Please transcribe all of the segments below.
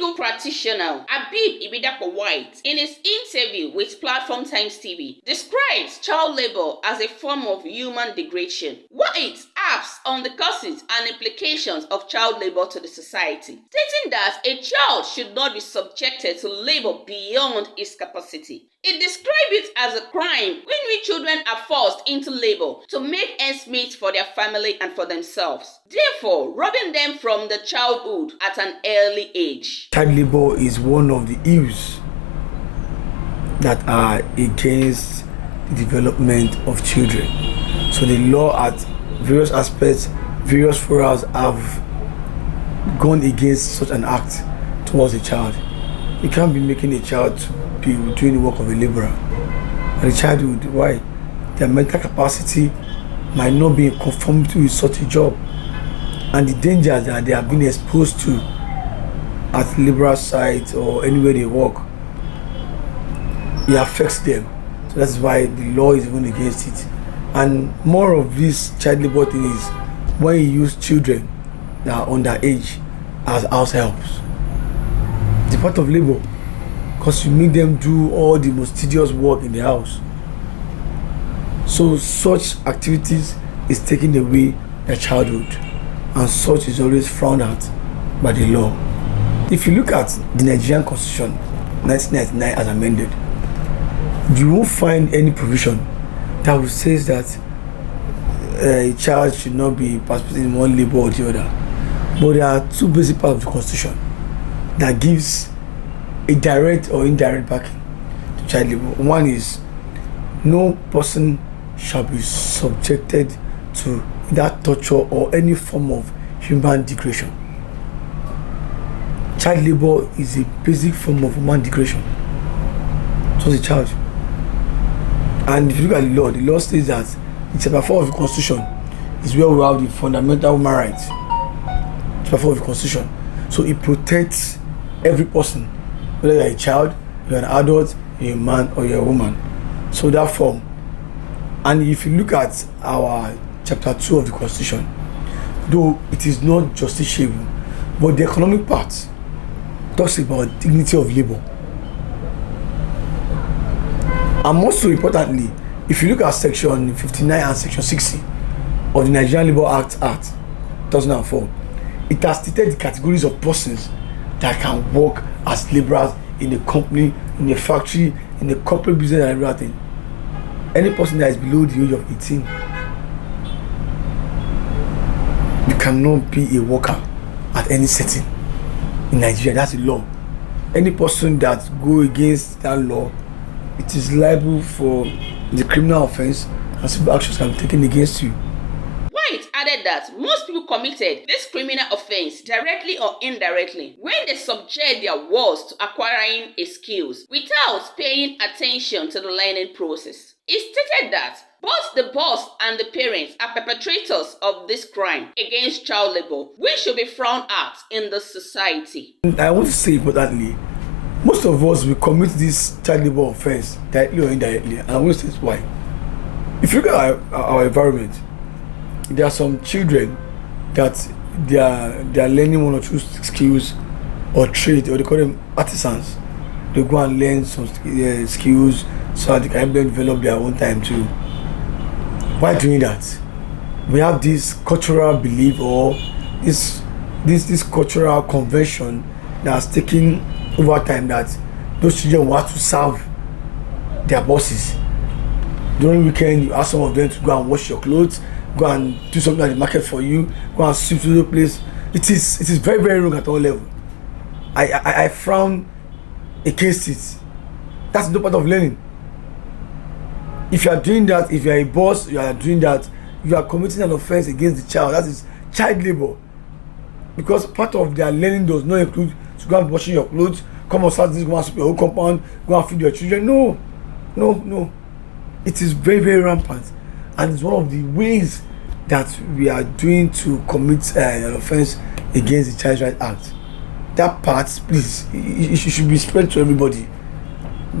Legal Practitioner Habeeb Ibidapo Whyte, in his interview with Platform Times TV, describes child labor as a form of human degradation. Whyte harps on the causes and implications of child labor to the society, stating that a child should not be subjected to labor beyond his capacity. It describes it as a crime in which children are forced into labor to make ends meet for their family and for themselves, therefore robbing them from the childhood at an early age. Child labor is one of the ills that are against the development of children. So the law at various aspects, various forums have gone against such an act towards a child. You can't be making a child to be doing the work of a laborer. And the childhood, why? Their mental capacity might not be in conformity with such a job. And the dangers that they have been exposed to at laborer sites or anywhere they work, it affects them. So that's why the law is even against it. And more of this child labor thing is when you use children that are underage as house helps. It's part of labor, because you make them do all the most tedious work in the house. So such activities is taking away their childhood, and such is always frowned at by the law. If you look at the Nigerian Constitution 1999 as amended, you won't find any provision that will say that a child should not be participating in one labor or the other. But there are two basic parts of the Constitution that gives a direct or indirect backing to child labor. One is no person shall be subjected to either torture or any form of human degradation. Child labor is a basic form of human degradation. So it's a child. And if you look at the law states that in chapter 4 of the Constitution is where we have the fundamental human rights. Chapter 4 of the Constitution. So it protects every person, whether you're a child, you're an adult, you're a man or you're a woman. So that form. And if you look at our chapter 2 of the Constitution, though it is not justiciable, but the economic part talks about dignity of labor. And most importantly, if you look at section 59 and section 60 of the Nigerian Labour Act 2004, it has stated the categories of persons that can work as laborers in a company, in a factory, in a corporate business and everything. Any person that is below the age of 18, you cannot be a worker at any setting in Nigeria. That's the law. Any person that go against that law, it is liable for the criminal offence and civil actions can be taken against you. Whyte added that most people committed this criminal offence directly or indirectly when they subject their words to acquiring a skills without paying attention to the learning process. He stated that both the boss and the parents are perpetrators of this crime against child labor, which should be frowned at in the society. I want to say importantly, most of us will commit this child labor offence directly or indirectly, and I want to say why. If you look at our environment, there are some children that they are learning one or two skills or trade, or they call them artisans. They go and learn some skills so that they can develop their own time too. Why doing that? We have this cultural belief or this cultural convention that has taken over time that those children want to serve their bosses. During weekend, you ask some of them to go and wash your clothes, go and do something at the market for you, go and sweep to the place. It is very, very wrong at all levels. I frown against it. That's no part of learning. If you are doing that, if you are a boss, you are doing that, you are committing an offense against the child. That is child labor. Because part of their learning does not include to go and washing your clothes, come on Saturdays, go and sweep your whole compound, go and feed your children. No. It is very, very rampant. And it's one of the ways that we are doing to commit an offense against the Child Rights Act. That part, please, it should be spread to everybody.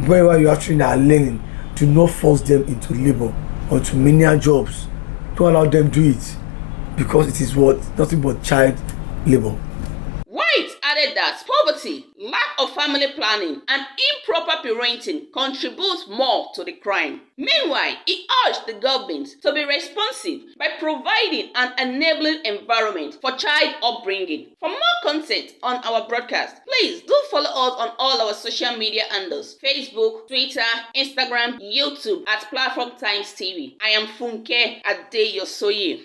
Wherever you actually are learning, do not force them into labor or to menial jobs. Don't allow them to do it, because it is nothing but child labor. Whyte added added that poverty, lack of family planning, and improper parenting contribute more to the crime. Meanwhile, he urged the government to be responsive by providing an enabling environment for child upbringing. For more content on our broadcast, please do follow us on all our social media handles: Facebook, Twitter, Instagram, YouTube at Platform Times TV. I am Funke Adeyosoye.